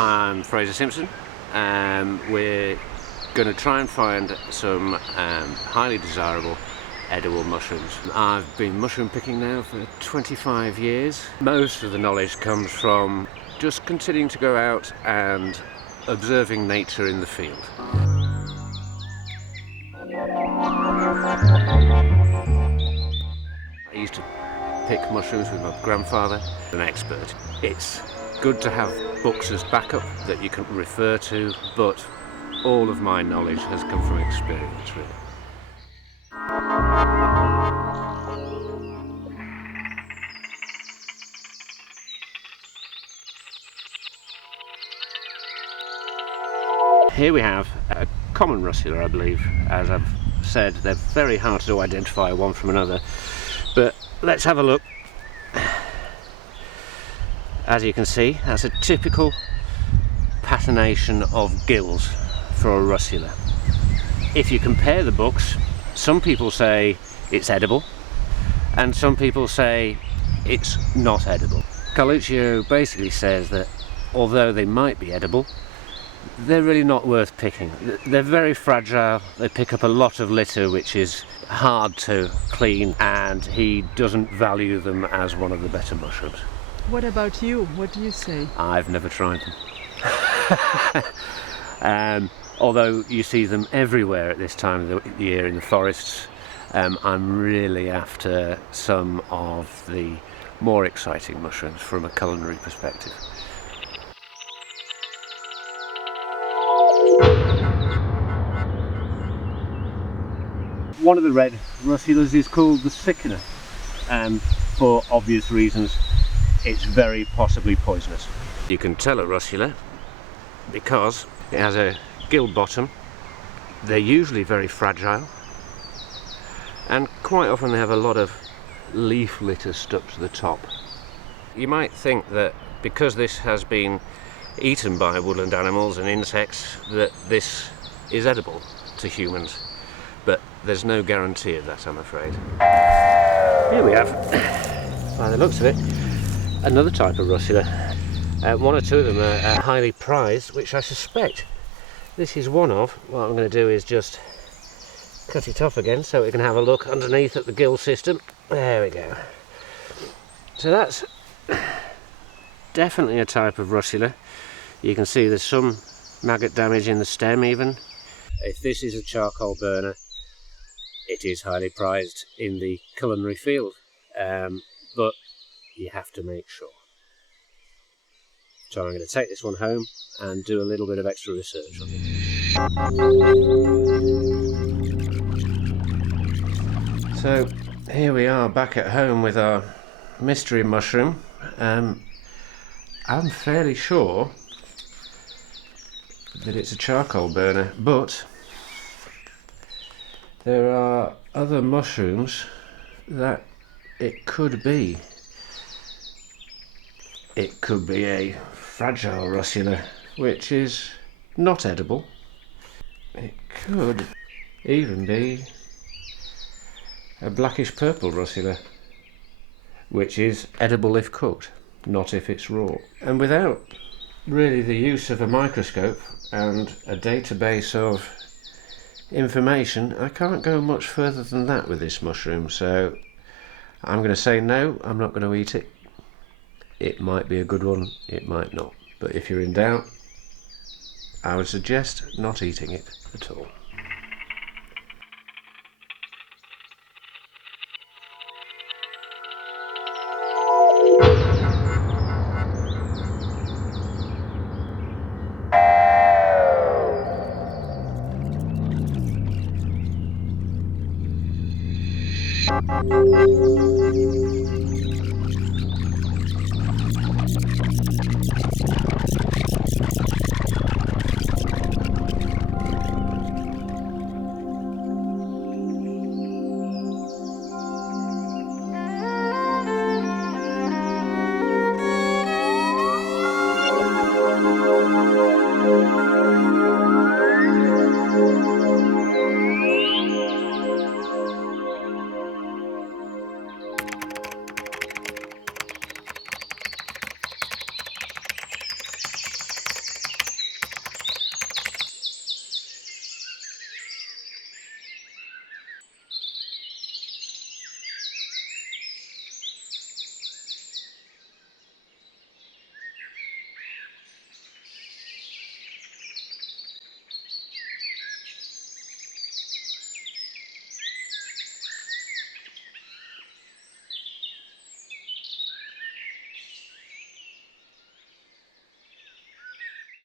I'm Fraser Simpson. We're going to try and find some highly desirable edible mushrooms. I've been mushroom picking now for 25 years. Most of the knowledge comes from just continuing to go out and observing nature in the field. I used to pick mushrooms with my grandfather, an expert. It's good to have books as backup that you can refer to, but all of my knowledge has come from experience, really. Here we have a common Russula, I believe. As I've said, they're very hard to identify one from another, but let's have a look. As you can see, that's a typical patternation of gills for a Russula. If you compare the books, some people say it's edible and some people say it's not edible. Carluccio basically says that although they might be edible, they're really not worth picking. They're very fragile, they pick up a lot of litter which is hard to clean, and he doesn't value them as one of the better mushrooms. What about you? What do you say? I've never tried them. Although you see them everywhere at this time of the year in the forests, I'm really after some of the more exciting mushrooms from a culinary perspective. One of the red Russulas is called the sickener, for obvious reasons. It's very possibly poisonous. You can tell a Russula because it has a gill bottom. They're usually very fragile, and quite often they have a lot of leaf litter stuck to the top. You might think that because this has been eaten by woodland animals and insects that this is edible to humans, but there's no guarantee of that, I'm afraid. Here we have, by the looks of it, another type of Russula. One or two of them are highly prized, which I suspect this is one of. What I'm going to do is just cut it off again so we can have a look underneath at the gill system. There we go. So that's definitely a type of Russula. You can see there's some maggot damage in the stem even. If this is a charcoal burner, it is highly prized in the culinary field, but you have to make sure. So I'm going to take this one home and do a little bit of extra research on it. So here we are back at home with our mystery mushroom. I'm fairly sure that it's a charcoal burner, but there are other mushrooms that it could be. It could be a fragile Russula, which is not edible. It could even be a blackish purple Russula, which is edible if cooked, not if it's raw. And without really the use of a microscope and a database of information, I can't go much further than that with this mushroom, so I'm going to say no, I'm not going to eat it. It might be a good one, it might not, but if you're in doubt, I would suggest not eating it at all.